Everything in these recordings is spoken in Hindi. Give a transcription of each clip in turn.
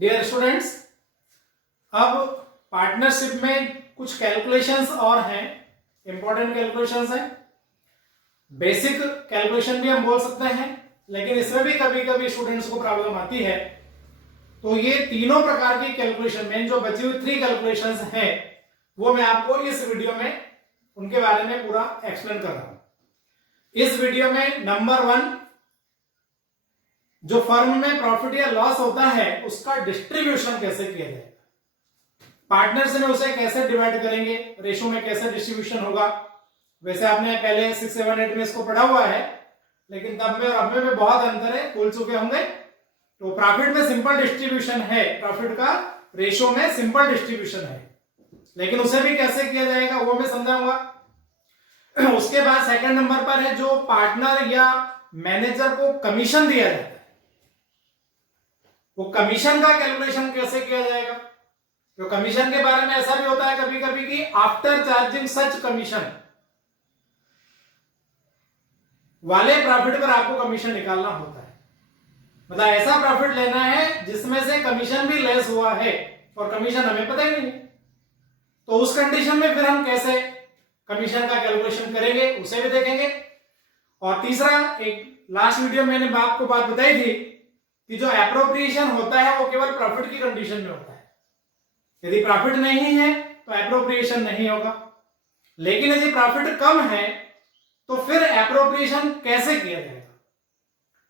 डियर स्टूडेंट्स, अब पार्टनरशिप में कुछ कैलकुलेशंस और हैं, इंपॉर्टेंट कैलकुलेशंस हैं। बेसिक कैलकुलेशन भी हम बोल सकते हैं, लेकिन इसमें भी कभी कभी स्टूडेंट्स को प्रॉब्लम आती है। तो ये तीनों प्रकार की कैलकुलेशन में जो बची हुई 3 कैलकुलेशंस हैं वो मैं आपको इस वीडियो में उनके बारे में पूरा एक्सप्लेन कर रहा हूं। इस वीडियो में नंबर 1, जो फर्म में प्रॉफिट या लॉस होता है उसका डिस्ट्रीब्यूशन कैसे किया जाएगा, पार्टनर्स में उसे कैसे डिवाइड करेंगे, रेशो में कैसे डिस्ट्रीब्यूशन होगा। वैसे आपने पहले 6, 7, 8 में इसको पढ़ा हुआ है, लेकिन तब में और अब में बहुत अंतर है, भूल चुके होंगे। तो प्रॉफिट में सिंपल डिस्ट्रीब्यूशन है, प्रॉफिट का रेशो में सिंपल डिस्ट्रीब्यूशन है, लेकिन उसे भी कैसे किया जाएगा वो मैं समझाऊंगा। उसके बाद सेकंड नंबर पर है जो पार्टनर या मैनेजर को कमीशन दिया जाता है, वो कमीशन का कैलकुलेशन कैसे किया जाएगा। तो कमीशन के बारे में ऐसा भी होता है कभी कभी कि आफ्टर चार्जिंग सच कमीशन वाले प्रॉफिट पर आपको कमीशन निकालना होता है। मतलब ऐसा प्रॉफिट लेना है जिसमें से कमीशन भी लेस हुआ है और कमीशन हमें पता ही नहीं, तो उस कंडीशन में फिर हम कैसे कमीशन का कैलकुलेशन करेंगे उसे भी देखेंगे। और तीसरा, एक लास्ट वीडियो में मैंने आपको बात बताई थी कि जो एप्रोप्रिएशन होता है वो केवल प्रॉफिट की कंडीशन में होता है। यदि प्रॉफिट नहीं है तो एप्रोप्रिएशन नहीं होगा, लेकिन यदि प्रॉफिट कम है तो फिर एप्रोप्रिएशन कैसे किया जाएगा।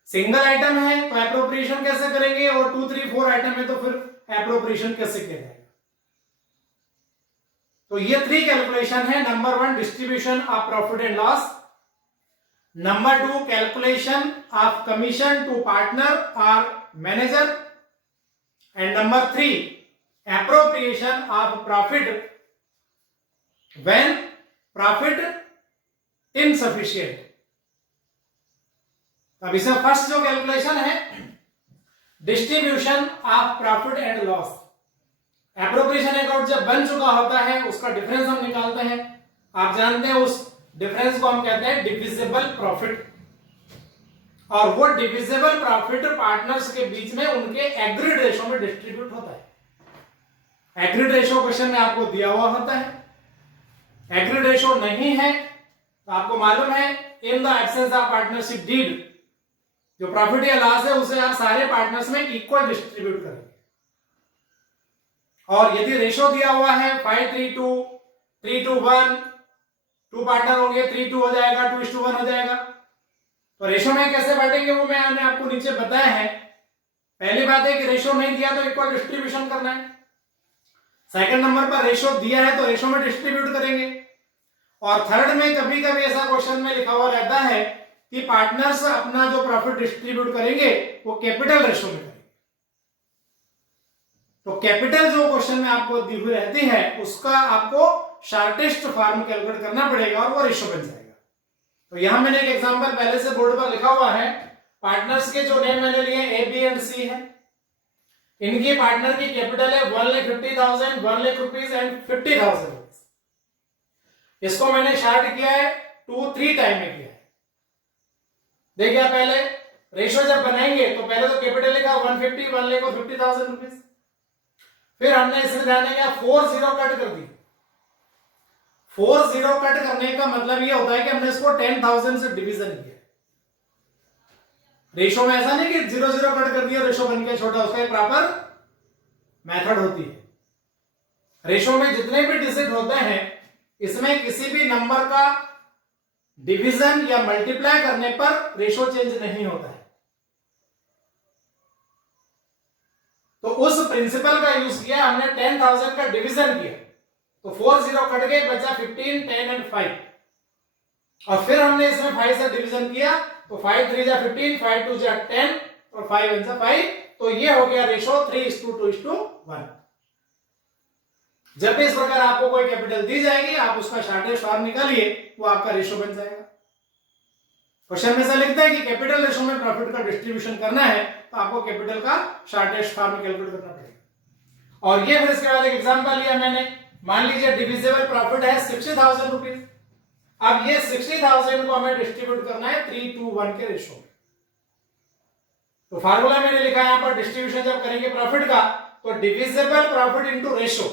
सिंगल आइटम है तो एप्रोप्रिएशन कैसे करेंगे, और 2, 3, 4 आइटम है तो फिर एप्रोप्रिएशन कैसे किया जाएगा। तो ये 3 कैलकुलेशन है। Number 1, distribution of profit and loss. Number 2, calculation of commission to partner और manager. And number 3, appropriation of profit when profit insufficient. अब इसमें फर्स्ट जो कैलकुलेशन है, distribution of profit and loss. Appropriation account जब बन चुका होता है उसका डिफरेंस हम निकालते हैं। आप जानते हैं उस डिफरेंस को हम कहते हैं डिविजिबल प्रॉफिट, और वो डिविजिबल प्रॉफिट पार्टनर्स के बीच में उनके एग्रीड रेशो में डिस्ट्रीब्यूट होता है। एग्रीड रेशो क्वेश्चन में आपको दिया हुआ होता है। एग्रीड रेशो नहीं है तो आपको मालूम है in the absence of partnership deed, जो प्रॉफिट या लॉस है उसे आप सारे पार्टनर्स में इक्वल डिस्ट्रीब्यूट करेंगे। और यदि रेशो दिया हुआ है 5:3:2, 3:1, 2 पार्टनर होंगे 3:2 हो जाएगा, 2:1 हो जाएगा। तो रेशो में कैसे बांटेंगे वो मैंने आपको नीचे बताया है। पहली बात है कि रेशो नहीं दिया तो इक्वल डिस्ट्रीब्यूशन करना है। सेकंड नंबर पर रेशो दिया है तो रेशो में डिस्ट्रीब्यूट करेंगे। और थर्ड में कभी कभी ऐसा क्वेश्चन में लिखा हुआ रहता है कि पार्टनर्स अपना जो प्रॉफिट डिस्ट्रीब्यूट करेंगे वो कैपिटल रेशो में करेंगे। तो कैपिटल जो क्वेश्चन में आपको दी हुई रहती है उसका आपको शॉर्टेस्ट फॉर्म कैलकुलेट करना पड़ेगा और वो रेशो बन जाएगा। तो यहां मैंने एक एग्जांपल पहले से बोर्ड पर लिखा हुआ है। पार्टनर्स के जो नेम मैंने लिए ए, बी एंड सी है। इनकी पार्टनर की कैपिटल है 1,50,000, 1 लाख रुपीज एंड 50,000 रुपीज। इसको मैंने शार्ट किया है 2, 3 टाइम में किया है। देखिए पहले रेशो जब बनाएंगे तो पहले तो कैपिटल लिखा 150, 1 लाख 50,000 रुपीज। फिर हमने इसमें ध्यान दिया 4 0 कट कर दी। 4 0 कट करने का मतलब ये होता है कि हमने इसको 10,000 से डिवीजन किया। रेशो में ऐसा नहीं कि 0 0 कट कर दिया रेशो बन के छोटा, उसका एक प्रॉपर मेथड होती है। रेशो में जितने भी डिजिट होते हैं इसमें किसी भी नंबर का डिवीजन या मल्टीप्लाई करने पर रेशो चेंज नहीं होता है। तो उस प्रिंसिपल का यूज किया हमने। 10,000 का डिवीजन किया तो 4 0 कट गए, बचा 15, 10 एंड 5। और फिर हमने इसमें 5 से डिवीजन किया तो 5 3 जा 15, 5 2 जा 10 और 5 1 जा 5। तो ये हो गया रेशो 3:2:1। जब भी इस प्रकार आपको कोई कैपिटल दी जाएगी आप उसका शॉर्टेस्ट फॉर्म निकालिए, वो आपका रेशो बन जाएगा। क्वेश्चन में से लिखते हैं कि कैपिटल रेशो में प्रॉफिट का डिस्ट्रीब्यूशन करना है तो आपको कैपिटल का शॉर्टेस्ट फॉर्म कैलकुलेट करना पड़ेगा। और ये फिर इसके बाद एक एग्जांपल लिया मैंने। मान लीजिए डिविजिबल प्रॉफिट है 60,000 रुपीज। अब ये 60,000 को हमें डिस्ट्रीब्यूट करना है 3:1 के रेशो में। तो फार्मूला मैंने लिखा है यहां पर, डिस्ट्रीब्यूशन जब करेंगे प्रॉफिट का तो divisible profit into ratio,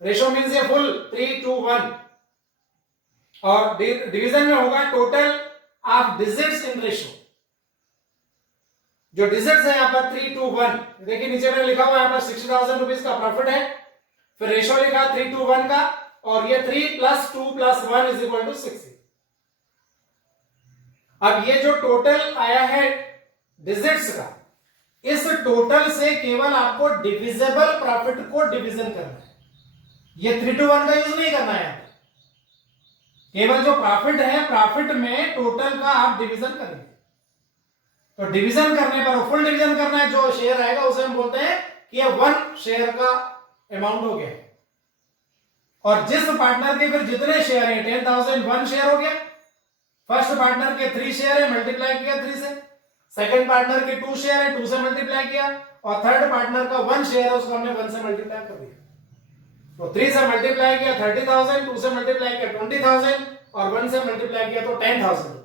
ratio means ये फुल 3:1 और डिवीजन में होगा total of digits in ratio. जो डिजिट्स है यहाँ पर 3:1, देखिए नीचे मैंने लिखा हुआ है यहाँ पर 60,000 रुपीज का प्रॉफिट है, फिर रेशो लिखा 3:1 का और ये 3 + 2 + 1 = 6। अब ये जो टोटल आया है डिजिट्स का, इस टोटल से केवल आपको डिविजिबल प्रॉफिट को डिवीजन करना है, ये 3:1 का यूज नहीं करना है। केवल जो प्रॉफिट है, प्रॉफिट में टोटल का आप डिवीजन करेंगे। तो डिवीजन करने पर फुल डिवीजन करना है, जो शेयर आएगा उसे हम बोलते हैं कि ये 1 शेयर का अमाउंट हो गया। और जिस पार्टनर के फिर जितने शेयर हैं 10,000 1 शेयर हो गया, फर्स्ट पार्टनर के 3 शेयर है मल्टीप्लाई किया 3 से, सेकंड पार्टनर के 2 शेयर है 2 से मल्टीप्लाई किया और थर्ड पार्टनर का 1 शेयर है उसको हमने 1 से मल्टीप्लाई कर दिया। तो 3 से मल्टीप्लाई किया 30,000, 2 से मल्टीप्लाई किया 20,000 और 1 से मल्टीप्लाई किया तो 10,000 रुपीज।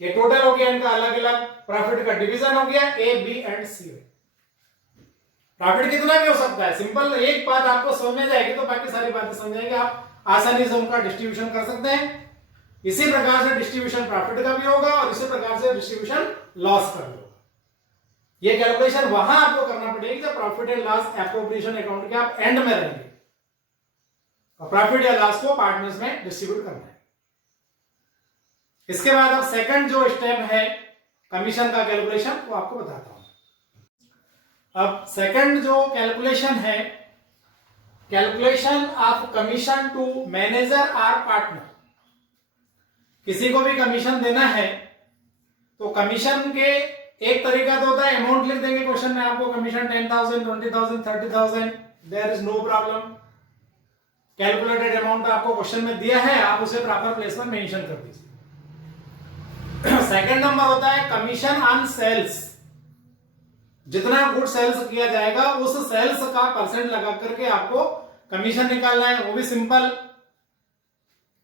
ये टोटल हो गया इनका अलग अलग प्रॉफिट का डिवीजन हो गया ए, बी एंड सी। प्रॉफिट कितना भी हो सकता है, सिंपल एक बात आपको समझ में जाएगी तो बाकी सारी बातें समझ जाएंगे, आप आसानी से उनका डिस्ट्रीब्यूशन कर सकते हैं। इसी प्रकार से डिस्ट्रीब्यूशन प्रॉफिट का भी होगा और इसी प्रकार से डिस्ट्रीब्यूशन लॉस का भी होगा। ये कैलकुलेशन वहां आपको करना पड़ेगी जब profit and loss appropriation account के आप एंड में रहेंगे और प्रॉफिट या लॉस को पार्टनर्स में डिस्ट्रीब्यूट करना है। इसके बाद अब सेकंड जो स्टेप है कमीशन का कैलकुलेशन, वो आपको बताता हूं। अब सेकंड जो कैलकुलेशन है, calculation of commission to manager और पार्टनर। किसी को भी कमीशन देना है तो कमीशन के एक तरीका तो होता है अमाउंट लिख देंगे क्वेश्चन में, आपको commission 10,000 20,000 30,000, there is no problem. Calculated amount आपको क्वेश्चन में दिया है, आप उसे प्रॉपर प्लेस पर मेंशन कर दीजिए। सेकंड नंबर होता है कमीशन ऑन सेल्स। जितना गुड सेल्स किया जाएगा उस सेल्स का परसेंट लगा करके आपको कमीशन निकालना है, वो भी सिंपल।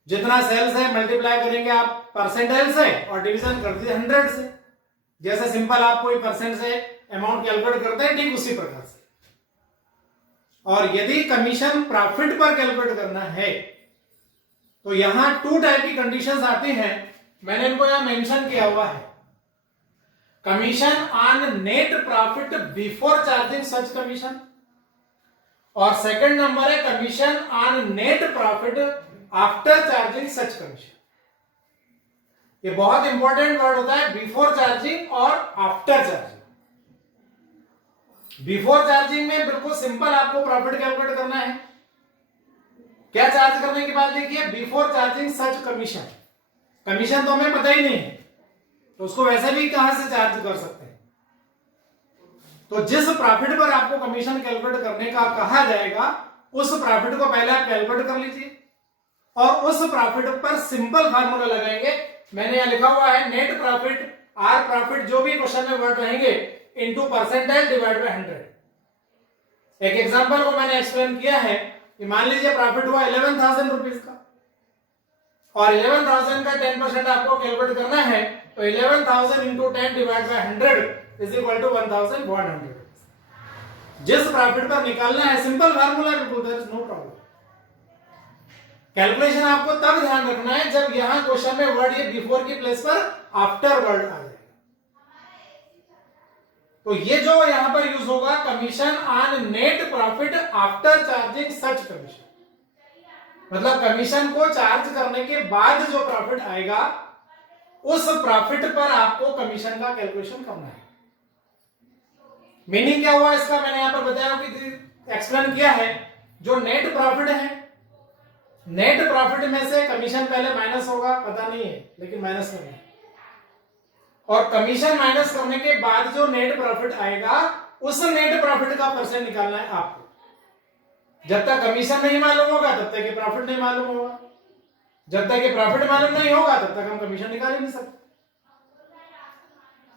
जितना सेल्स है मल्टीप्लाई करेंगे आप परसेंटाइल से और डिवीजन कर दीजिए 100 से। जैसे सिंपल आप कोई परसेंट से अमाउंट कैलकुलेट करते हैं, ठीक उसी प्रकार से। और यदि कमीशन प्रॉफिट पर कैलकुलेट करना है तो यहां 2 टाइप की कंडीशंस आती हैं, मैंने इनको यहां मेंशन किया हुआ है। Commission on net profit before charging such commission, और सेकंड नंबर है commission on net profit after charging such commission. ये बहुत इंपॉर्टेंट वर्ड होता है, बिफोर चार्जिंग और आफ्टर चार्जिंग। बिफोर चार्जिंग में बिल्कुल सिंपल आपको प्रॉफिट कैलकुलेट करना है। क्या चार्ज करने की बात लिखी है, बिफोर चार्जिंग सच कमीशन। कमीशन तो हमें पता ही नहीं है तो उसको वैसे भी कहां से चार्ज कर सकते हैं। तो जिस प्रॉफिट पर आपको कमीशन कैलकुलेट करने का कहा जाएगा उस प्रॉफिट को पहले आप कैलकुलेट कर लीजिए और उस प्रॉफिट पर सिंपल फार्मूला लगाएंगे। मैंने यहां लिखा हुआ है नेट प्रॉफिट आर प्रॉफिट, जो भी क्वेश्चन में वर्ड रहेंगे, इनटू परसेंटाइल डिवाइड बाय 100। एक एग्जांपल को मैंने एक्सप्लेन किया है कि मान लीजिए प्रॉफिट हुआ 11,000 रुपीज का और 11,000 का 10% आपको कैलकुलेट करना है, तो 11,000 into 10 divide by 100 is equal to 1,100। जिस प्रॉफिट पर निकालना है सिंपल फार्मूला, बिल्कुल there is no problem. Calculation आपको तब ध्यान रखना है जब यहां क्वेश्चन में वर्ड ये बिफोर की प्लेस पर आफ्टर वर्ड आ जाए। तो ये जो यहां पर यूज होगा commission on net profit after charging such commission, मतलब कमीशन को चार्ज करने के बाद जो प्रॉफिट आएगा उस प्रॉफिट पर आपको कमीशन का कैलकुलेशन करना है। मीनिंग क्या हुआ इसका, मैंने यहां पर बताया कि एक्सप्लेन किया है। जो नेट प्रॉफिट है, नेट प्रॉफिट में से कमीशन पहले माइनस होगा, पता नहीं है लेकिन माइनस करना है, और कमीशन माइनस करने के बाद जो नेट प्रॉफिट आएगा उस नेट प्रॉफिट का परसेंट निकालना है आपको। जब तक कमीशन नहीं मालूम होगा तब तक ये प्रॉफिट नहीं मालूम होगा, जब तक ये प्रॉफिट मालूम नहीं होगा तब तक हम कमीशन निकाल ही नहीं सकते।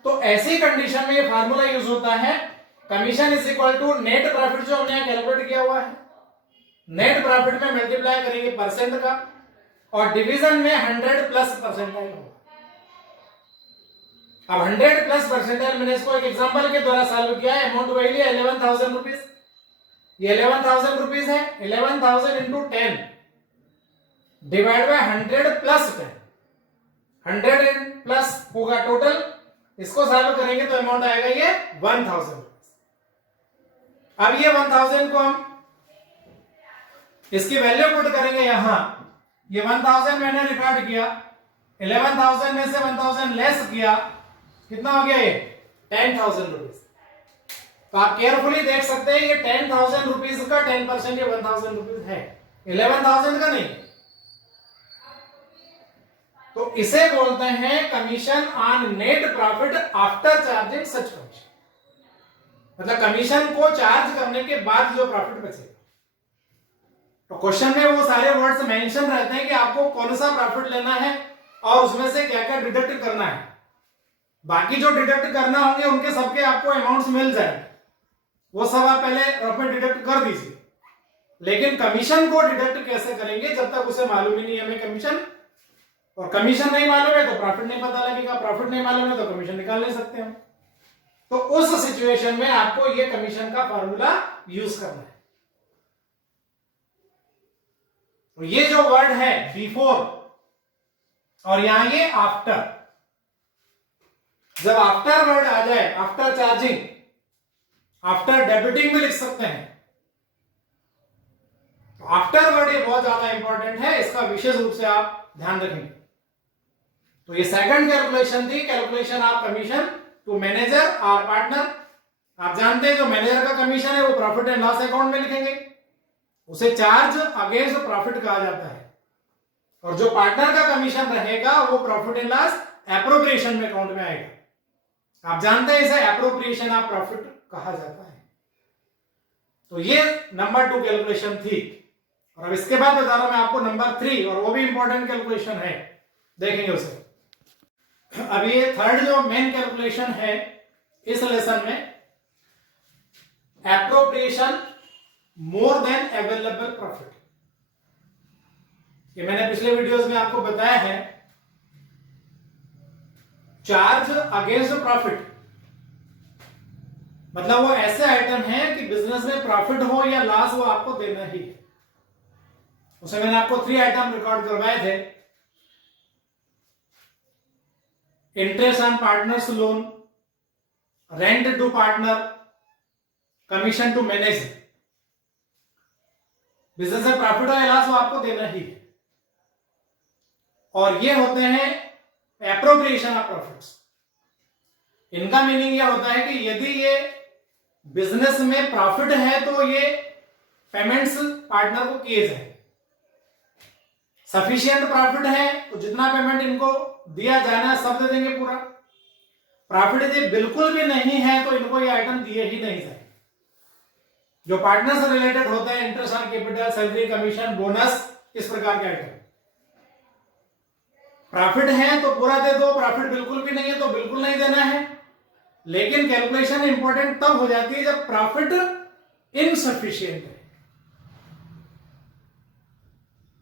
तो ऐसी कंडीशन में ये फार्मूला यूज होता है, commission is equal to net profit जो हमने कैलकुलेट किया हुआ है, नेट प्रॉफिट में मल्टीप्लाई करेंगे परसेंट का और डिवीजन में 100 प्लस परसेंटाइल होगा। अब 100 प्लस परसेंटाइल मैंने इसको एक एग्जांपल के द्वारा सॉल्व किया है। अमाउंट वही है 11,000 रुपीज। ये 11,000 रुपीज है। 11,000 into 10 divide by 100 plus 10, 100 plus होगा टोटल। इसको सॉल्व करेंगे तो अमाउंट आएगा ये 1,000 रुपीज। अब ये 1,000 को हम इसकी वैल्यू पुट करेंगे यहां। ये 1,000 मैंने रिकॉर्ड किया, 11,000 में से 1,000 लेस किया, कितना हो गया ये 10,000 रुपीज। तो आप केयरफुली देख सकते हैं ये 10,000 रुपीज का 10% ये 1,000 रुपीज है, 11,000 का नहीं। तो इसे बोलते हैं commission on net profit after charging such commission. मतलब कमीशन को चार्ज करने के बाद जो प्रॉफिट बचेगा। तो क्वेश्चन में वो सारे वर्ड्स मेंशन रहते हैं कि आपको कौन सा प्रॉफिट लेना है और उसमें से क्या क्या डिडक्ट करना है। बाकी जो डिडक्ट करना होंगे उनके सबके आपको अमाउंट्स मिल जाएंगे, वो सब आप पहले रफ में डिडक्ट कर दीजिए। लेकिन कमीशन को डिडक्ट कैसे करेंगे जब तक उसे मालूम ही नहीं हमें कमीशन, और कमीशन नहीं मालूम है तो प्रॉफिट नहीं पता लगेगा, प्रॉफिट नहीं मालूम है तो कमीशन निकाल नहीं सकते हम। तो उस सिचुएशन में आपको ये कमीशन का फॉर्मूला यूज करना है। तो ये जो वर्ड है बिफोर और यहां ये आफ्टर, जब आफ्टर वर्ड आ जाए, आफ्टर चार्जिंग, आफ्टर डेबिटिंग में लिख सकते हैं। तो आफ्टर वर्ड ये बहुत ज्यादा इंपॉर्टेंट है, इसका विशेष रूप से आप ध्यान रखेंगे। तो ये सेकंड कैलकुलेशन थी, calculation of commission to manager और पार्टनर। आप जानते हैं जो मैनेजर का कमीशन है वो प्रॉफिट एंड लॉस अकाउंट में लिखेंगे, उसे चार्ज अगेंस्ट प्रॉफिट कहा जाता है। और जो पार्टनर का कमीशन रहेगा वो प्रॉफिट एंड लॉस एप्रोप्रिएशन में अकाउंट में आएगा। आप जानते हैं इसे एप्रोप्रिएशन ऑफ प्रॉफिट कहा जाता है। तो ये नंबर 2 कैलकुलेशन थी। और अब इसके बाद बता रहा हूं मैं आपको नंबर 3, और वो भी इंपॉर्टेंट कैलकुलेशन है, देखेंगे उसे। अब ये थर्ड जो मेन कैलकुलेशन है इस लेसन में, appropriation more than available profit. ये मैंने पिछले वीडियोस में आपको बताया है, चार्ज अगेंस्ट प्रॉफिट मतलब वो ऐसे आइटम है कि बिजनेस में प्रॉफिट हो या लॉस वो आपको देना ही है। उसे मैंने आपको 3 आइटम रिकॉर्ड करवाए थे, interest on partners loan, rent to partner, commission to manager. Business में प्रॉफिट हो या लॉस वो आपको देना ही है। और ये होते हैं एप्रोप्रिएशन ऑफ प्रॉफिट्स। इनका मीनिंग यह होता है कि यदि ये बिजनेस में प्रॉफिट है तो ये पेमेंट्स पार्टनर को किए जाए। सफिशिएंट प्रॉफिट है तो जितना पेमेंट इनको दिया जाना है सब दे देंगे पूरा। प्रॉफिट यदि बिल्कुल भी नहीं है तो इनको ये आइटम दिए ही नहीं जाए। जो पार्टनर से रिलेटेड होता है, interest on capital, salary, commission, bonus, इस प्रकार के आइटम। प्रॉफिट है तो पूरा दे दो, प्रॉफिट बिल्कुल भी नहीं है तो बिल्कुल नहीं देना है। लेकिन कैलकुलेशन इंपॉर्टेंट तब हो जाती है जब प्रॉफिट इनसफिशिएंट है।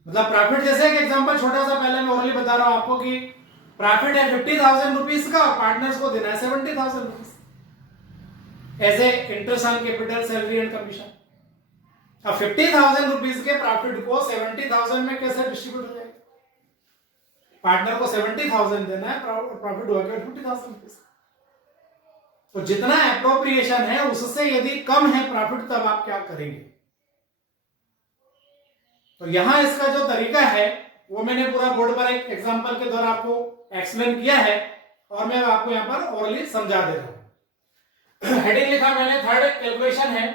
मतलब प्रॉफिट, जैसे एक एग्जांपल छोटा सा पहले मैं ओरली बता रहा हूं आपको कि प्रॉफिट है 50,000 रुपीज का और पार्टनर्स को देना है 70,000 rupees as a interest on capital, salary and commission. अब 50,000 रुपीज के प्रॉफिट को 70,000 में कैसे डिस्ट्रीब्यूट हो जाएगा? पार्टनर को 70,000 देना है, प्रॉफिट हुआ 50,000 रुपीज। तो जितना एप्रोप्रिएशन है उससे यदि कम है प्रॉफिट तब आप क्या करेंगे? तो यहां इसका जो तरीका है वो मैंने पूरा बोर्ड पर एक एग्जांपल के द्वारा आपको एक्सप्लेन किया है और मैं आपको यहां पर ओरली समझा दे रहा हूं। हेडिंग लिखा मैंने, थर्ड कैलकुलेशन है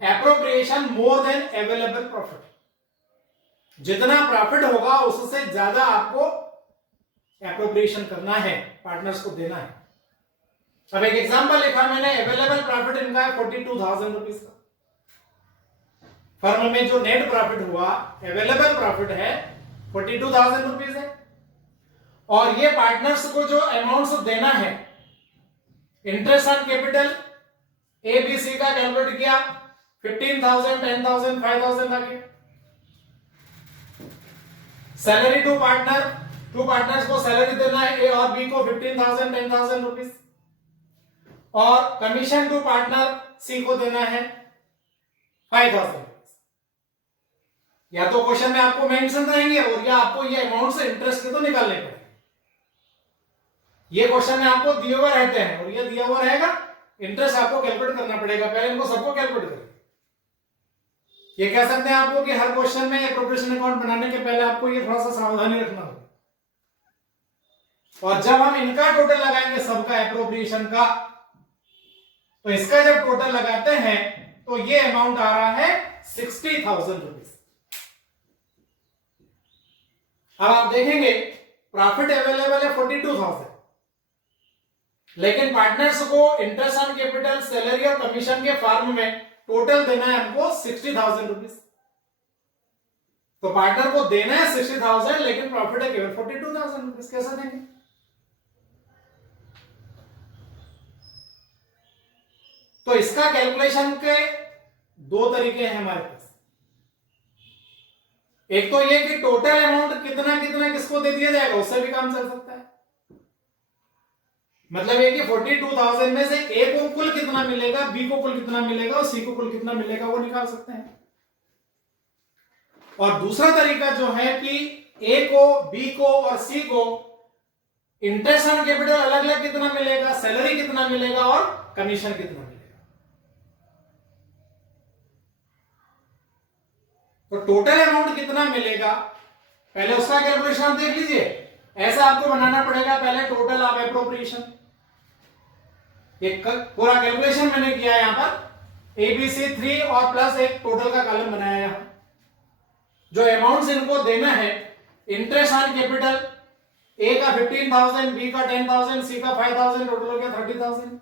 appropriation more than available profit. जितना प्रॉफिट होगा उससे ज्यादा आपको एप्रोप्रिएशन करना है, पार्टनर्स को देना है। अब एक एग्जांपल लिखा मैंने, अवेलेबल प्रॉफिट इनका है 42,000 रुपीज का। फर्म में जो नेट प्रॉफिट हुआ, अवेलेबल प्रॉफिट है 42,000 रुपीज है। और ये पार्टनर्स को जो अमाउंट्स देना है, इंटरेस्ट ऑन कैपिटल ABC का कैलकुलेट किया, 15,000, 10,000, 5,000 आ गया। Salary to partner to partners को सैलरी देना है, ए और बी को 15,000 10,000 रुपीज, और कमीशन टू पार्टनर सी को देना है 5,000 रुपीज। या तो क्वेश्चन में आपको मेंशन रहेंगे और या आपको ये अमाउंट से इंटरेस्ट के तो निकालने पड़ेंगे। ये क्वेश्चन में आपको दिए हुए रहते हैं और ये दिया हुआ रहेगा, इंटरेस्ट आपको कैलकुलेट करना पड़ेगा। पहले इनको सबको कैलकुलेट करें। ये कह सकते हैं आपको कि हर क्वेश्चन में एप्रोप्रिएशन अकाउंट बनाने के पहले आपको ये थोड़ा सा सावधानी रखना होगा। और जब हम इनका टोटल लगाएंगे सबका एप्रोप्रिएशन का, तो इसका जब टोटल लगाते हैं तो ये अमाउंट आ रहा है 60,000 रुपीज। अब आप देखेंगे प्रॉफिट अवेलेबल है 42,000, लेकिन पार्टनर्स को इंटरेस्ट ऑन कैपिटल, सैलरी और कमीशन के फॉर्म में टोटल देना है हमको 60,000 रुपीज। तो पार्टनर को देना है 60,000 लेकिन प्रॉफिट है केवल 42,000 रुपीज। कैसे देंगे? तो इसका कैलकुलेशन के दो तरीके हैं हमारे पास। एक तो ये कि टोटल अमाउंट कितना कितना किसको दे दिया जाएगा, उससे भी काम चल सकता है। मतलब ये कि 42,000 में से ए को कुल कितना मिलेगा, बी को कुल कितना मिलेगा और सी को कुल कितना मिलेगा, वो निकाल सकते हैं। और दूसरा तरीका जो है कि ए को, बी को और सी को इंटरेस्ट ऑन कैपिटल अलग अलग कितना मिलेगा, सैलरी कितना मिलेगा और कमीशन कितना मिलेगा। तो टोटल अमाउंट कितना मिलेगा, पहले उसका कैलकुलेशन आप देख लीजिए। ऐसा आपको बनाना पड़ेगा, पहले टोटल ऑफ एप्रोप्रिएशन, एक पूरा कैलकुलेशन मैंने किया यहां पर, एबीसी 3 और प्लस एक टोटल का कॉलम बनाया यहां। जो अमाउंट्स इनको देना है, इंटरेस्ट ऑन कैपिटल ए का 15,000, बी का 10,000, सी का 5,000, टोटल हो गया 30,000।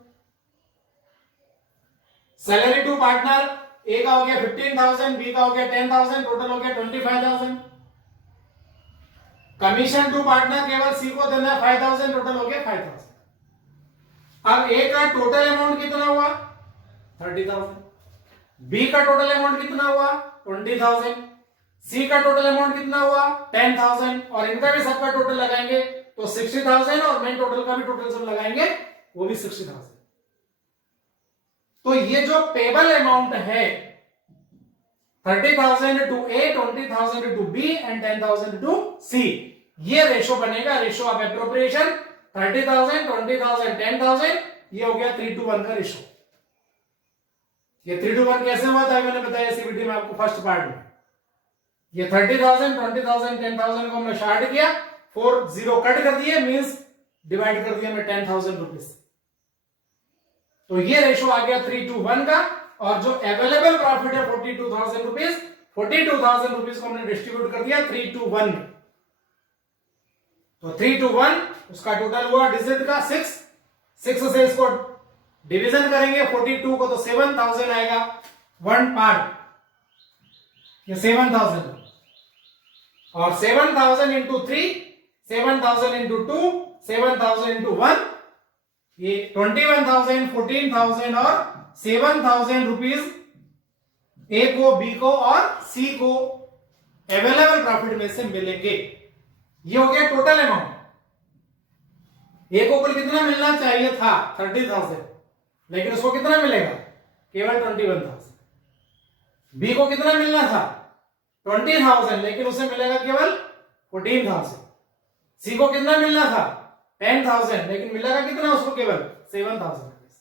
सैलरी टू पार्टनर, ए का हो गया 15,000, बी का हो गया 10,000, टोटल हो गया 25,000। कमीशन टू पार्टनर केवल सी को देना है 5,000, टोटल हो गया 5,000। अब ए का टोटल अमाउंट कितना हुआ 30,000, बी का टोटल अमाउंट कितना हुआ 20,000, सी का टोटल अमाउंट कितना हुआ 10,000, और इनका भी सबका टोटल लगाएंगे तो 60,000, और मेन टोटल का भी टोटल सब लगाएंगे वो भी 60,000। तो ये जो पेबल अमाउंट है 30,000 to A, 20,000 to B and 10,000 to C, ये रेशो बनेगा, रेशो ऑफ एप्रोप्रिएशन 30,000, 20,000, 10,000, ये हो गया 3:1 का रेशो। ये 3:1 कैसे हुआ था मैंने बताया सीबीटी में आपको फर्स्ट पार्ट में। ये 30,000, 20,000, 10,000 को हमने शार्ट किया, 4 0 कट कर दिए, मींस डिवाइड कर दिया मैं 10,000 रुपीज। तो ये रेशो आ गया 3:1 का, और जो अवेलेबल प्रॉफिट है 42,000 रुपीज, 42,000 रुपीज को हमने डिस्ट्रीब्यूट कर दिया 3:1। तो 3:1 उसका टोटल हुआ डिजिट का 6 से इसको डिवीजन करेंगे 42 को, तो 7,000 आएगा, वन पार्ट ये 7,000, और 7,000 इंटू 3, 7,000 इंटू 2, 7,000 इंटू 1, ये 21,000, 14,000 और 7,000 रुपीज ए को, बी को और सी को अवेलेबल प्रॉफिट में से मिलेंगे। ये हो गया टोटल अमाउंट। ए को कुल कितना मिलना चाहिए था 30,000, लेकिन उसको कितना मिलेगा केवल 21,000। बी को कितना मिलना था 20,000, लेकिन उसे मिलेगा केवल 14,000। सी को कितना मिलना था 10,000, लेकिन मिलेगा कितना उसको केवल 7,000 रुपीज।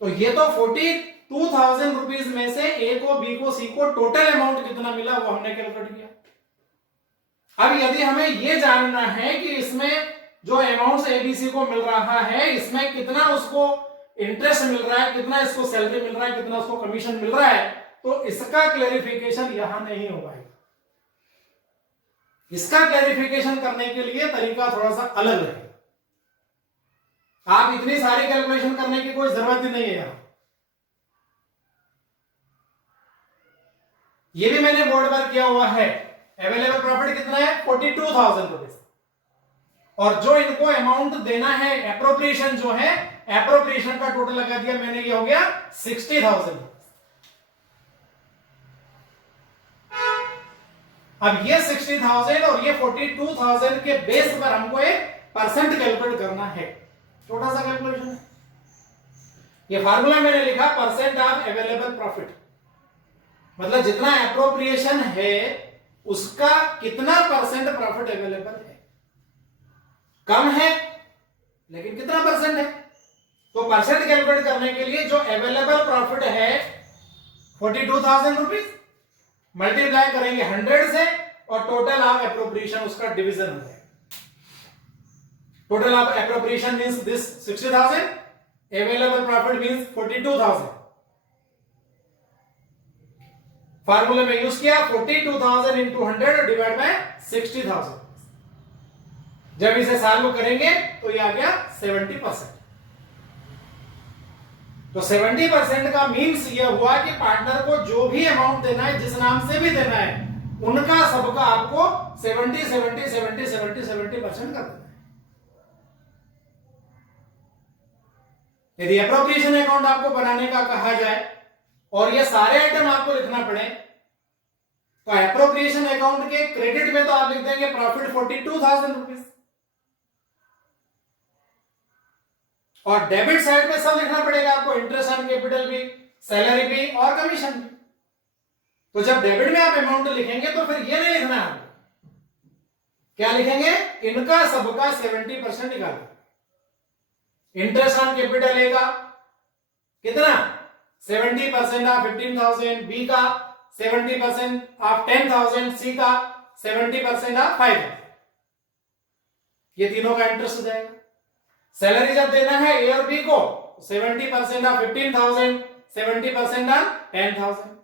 तो ये तो 42,000 रुपीज में से ए को, बी को, सी को टोटल अमाउंट कितना मिला वो हमने कैलकुलेट किया। अब यदि हमें यह जानना है कि इसमें जो अमाउंट एबीसी को मिल रहा है, इसमें कितना उसको इंटरेस्ट मिल रहा है, कितना इसको सैलरी मिल रहा है, कितना उसको कमीशन मिल रहा है, तो इसका क्लैरिफिकेशन यहां नहीं हो पाएगा। इसका क्लैरिफिकेशन करने के लिए तरीका थोड़ा सा अलग है। आप इतनी सारी कैलकुलेशन करने की कोई जरूरत ही नहीं है यहां। ये भी मैंने बोर्ड पर किया हुआ है। अवेलेबल प्रॉफिट कितना है 42,000 रुपीज, और जो इनको अमाउंट देना है एप्रोप्रिएशन जो है, एप्रोप्रिएशन का टोटल लगा दिया मैंने, ये हो गया 60,000। अब ये 60,000 और ये 42,000 के बेस पर हमको एक परसेंट कैलकुलेट करना है। छोटा सा कैलकुलेशन है। ये फार्मूला मैंने लिखा परसेंट ऑफ अवेलेबल प्रॉफिट, मतलब जितना एप्रोप्रिएशन है उसका कितना परसेंट प्रॉफिट अवेलेबल है। कम है लेकिन कितना परसेंट है। तो परसेंट कैलकुलेट करने के लिए जो अवेलेबल प्रॉफिट है 42,000 रुपीज मल्टीप्लाई करेंगे 100 से और टोटल ऑफ एप्रोप्रिएशन उसका डिवीजन हो जाएगा। Total of appropriation means this 60,000, available profit means 42,000। फार्मूले में यूज किया 42,000 इंटू 100 डिवाइड बाय 60,000। जब इसे सॉल्व करेंगे तो ये आ गया 70%। तो 70% का मीन्स ये हुआ कि पार्टनर को जो भी अमाउंट देना है, जिस नाम से भी देना है, उनका सबका आपको 70% कर देना है। यदि एप्रोप्रिएशन अकाउंट आपको बनाने का कहा जाए और ये सारे आइटम आपको लिखना पड़े तो एप्रोप्रिएशन अकाउंट के क्रेडिट में तो आप लिख देंगे प्रॉफिट 42,000 रुपीज और डेबिट साइड में सब लिखना पड़ेगा आपको, इंटरेस्ट ऑन कैपिटल भी, सैलरी भी और कमीशन भी। तो जब डेबिट में आप अमाउंट लिखेंगे तो फिर ये नहीं लिखना है, क्या लिखेंगे, इनका सबका 70% निकालना। इंटरेस्ट ऑन कैपिटल ए का कितना 70% ऑफ 15,000, बी का 70% ऑफ 10,000, सी का 70% ऑफ 5,000। ये तीनों का इंटरेस्ट हो जाएगा। सैलरी जब देना है ए और बी को 70% ऑफ 15,000, 70% ऑफ 10,000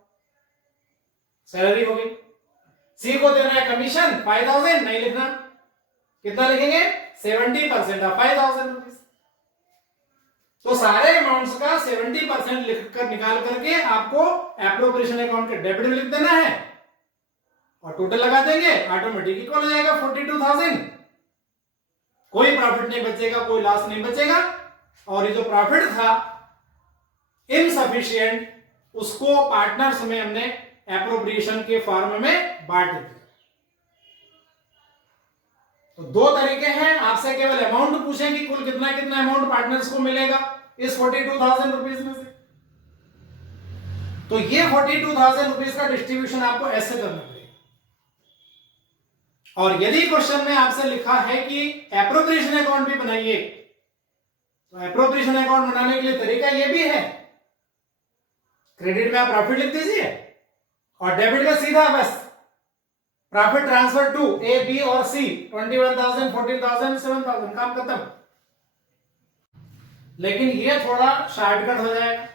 सैलरी हो गई। सी को देना है कमीशन 5,000, नहीं लिखना, कितना लिखेंगे 70% ऑफ 5,000 रुपीज। तो सारे अमाउंट्स का 70% लिखकर निकाल करके आपको एप्रोप्रिएशन अकाउंट के डेबिट में लिख देना है और टोटल लगा देंगे, ऑटोमेटिक इक्वल हो जाएगा 42,000। कोई प्रॉफिट नहीं बचेगा, कोई लॉस नहीं बचेगा। और ये जो प्रॉफिट था इनसफिशिएंट, उसको पार्टनर्स में हमने एप्रोप्रिएशन के फॉर्म में बांट दिया। तो दो तरीके हैं, आपसे केवल अमाउंट पूछेंगे कुल कितना कितना अमाउंट पार्टनर्स को मिलेगा इस 42,000 रुपीज में से। तो ये 42,000 रुपीज का डिस्ट्रीब्यूशन आपको ऐसे करना पड़ेगा। और यदि क्वेश्चन में आपसे लिखा है कि एप्रोप्रिएशन अकाउंट भी बनाइए, तो एप्रोप्रिएशन अकाउंट बनाने के लिए तरीका ये भी है, क्रेडिट में आप प्रॉफिट लिख दीजिए और डेबिट में सीधा बस profit transfer to A, B और सी 21,000, 14,000, 7,000, काम खत्म। लेकिन ये थोड़ा शॉर्टकट हो जाएगा।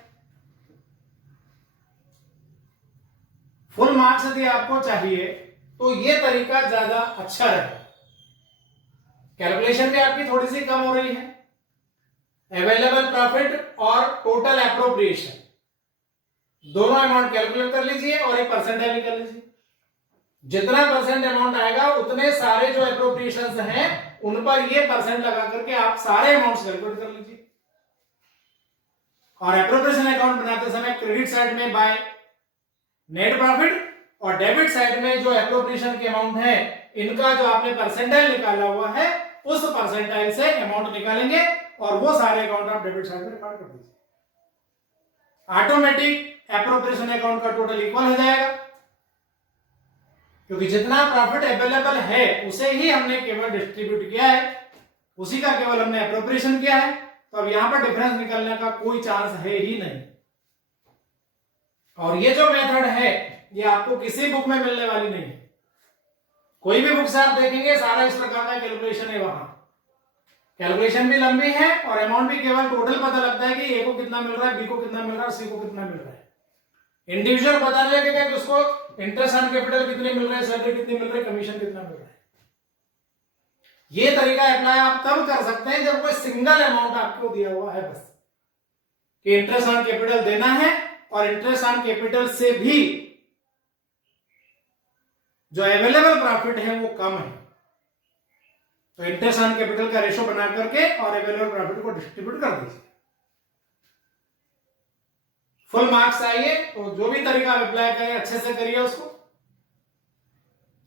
फुल मार्क्स यदि आपको चाहिए तो ये तरीका ज्यादा अच्छा रहेगा। कैलकुलेशन भी आपकी थोड़ी सी कम हो रही है। अवेलेबल प्रॉफिट और टोटल एप्रोप्रिएशन दोनों अमाउंट कैलकुलेट कर लीजिए और एक परसेंटेज निकाल लीजिए। जितना परसेंट अमाउंट आएगा उतने सारे जो एप्रोप्रिएशंस हैं उन पर ये परसेंट लगा करके आप सारे अमाउंट्स कैलकुलेट कर लीजिए। और एप्रोप्रिएशन अकाउंट बनाते समय क्रेडिट साइड में बाय नेट प्रॉफिट और डेबिट साइड में जो एप्रोप्रिएशन के अमाउंट है इनका जो आपने परसेंटाइल निकाला हुआ है उस परसेंटाइल से अमाउंट निकालेंगे और वो सारे अकाउंट आप डेबिट साइड में रिकॉर्ड कर दीजिए। ऑटोमेटिक एप्रोप्रिएशन अकाउंट का टोटल इक्वल हो जाएगा, क्योंकि जितना प्रॉफिट अवेलेबल है उसे ही हमने केवल डिस्ट्रीब्यूट किया है, उसी का केवल हमने एप्रोप्रिएशन किया है। तो अब यहां पर डिफरेंस निकलने का कोई चांस है ही नहीं। और ये जो मेथड है ये आपको किसी बुक में मिलने वाली नहीं है। कोई भी बुक से आप देखेंगे सारा इस प्रकार का कैलकुलेशन है। वहां कैलकुलेशन भी लंबी है और अमाउंट भी केवल टोटल पता लगता है कि ए को कितना मिल रहा है, बी को कितना मिल रहा है, सी को कितना मिल रहा है। इंडिविजुअल पता नहीं लगेगा कि उसको इंटरेस्ट ऑन कैपिटल कितने मिल रहे हैं, सैलरी कितनी मिल रही है, कमीशन कितना मिल रहा है। ये तरीका अप्लाई आप तब कर सकते हैं जब कोई सिंगल अमाउंट आपको दिया हुआ है, बस कि इंटरेस्ट ऑन कैपिटल देना है और इंटरेस्ट ऑन कैपिटल से भी जो अवेलेबल प्रॉफिट है वो कम है। तो इंटरेस्ट ऑन कैपिटल का रेशो बना करके और अवेलेबल प्रॉफिट को डिस्ट्रीब्यूट कर दीजिए। फुल मार्क्स आइए तो जो भी तरीका आप अप्लाई करें अच्छे से करिए उसको।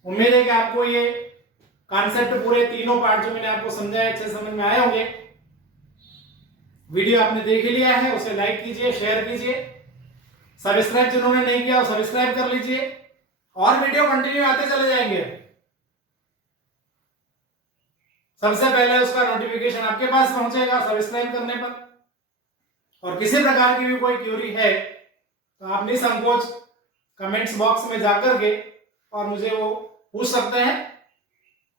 उम्मीद है कि आपको ये कॉन्सेप्ट पूरे तीनों पार्ट जो मैंने आपको समझाया अच्छे समझ में आए होंगे। वीडियो आपने देख लिया है, उसे लाइक कीजिए, शेयर कीजिए, सब्सक्राइब जिन्होंने नहीं किया वो सब्सक्राइब कर लीजिए और वीडियो कंटिन्यू आते चले जाएंगे। सबसे पहले उसका नोटिफिकेशन आपके पास पहुंचेगा सब्सक्राइब करने पर। और किसी प्रकार की भी कोई क्यूरी है तो आप निसंकोच कमेंट्स बॉक्स में जाकर के और मुझे वो पूछ सकते हैं।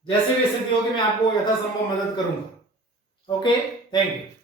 जैसे भी स्थिति होगी मैं आपको यथासंभव मदद करूंगा। Okay, thank you.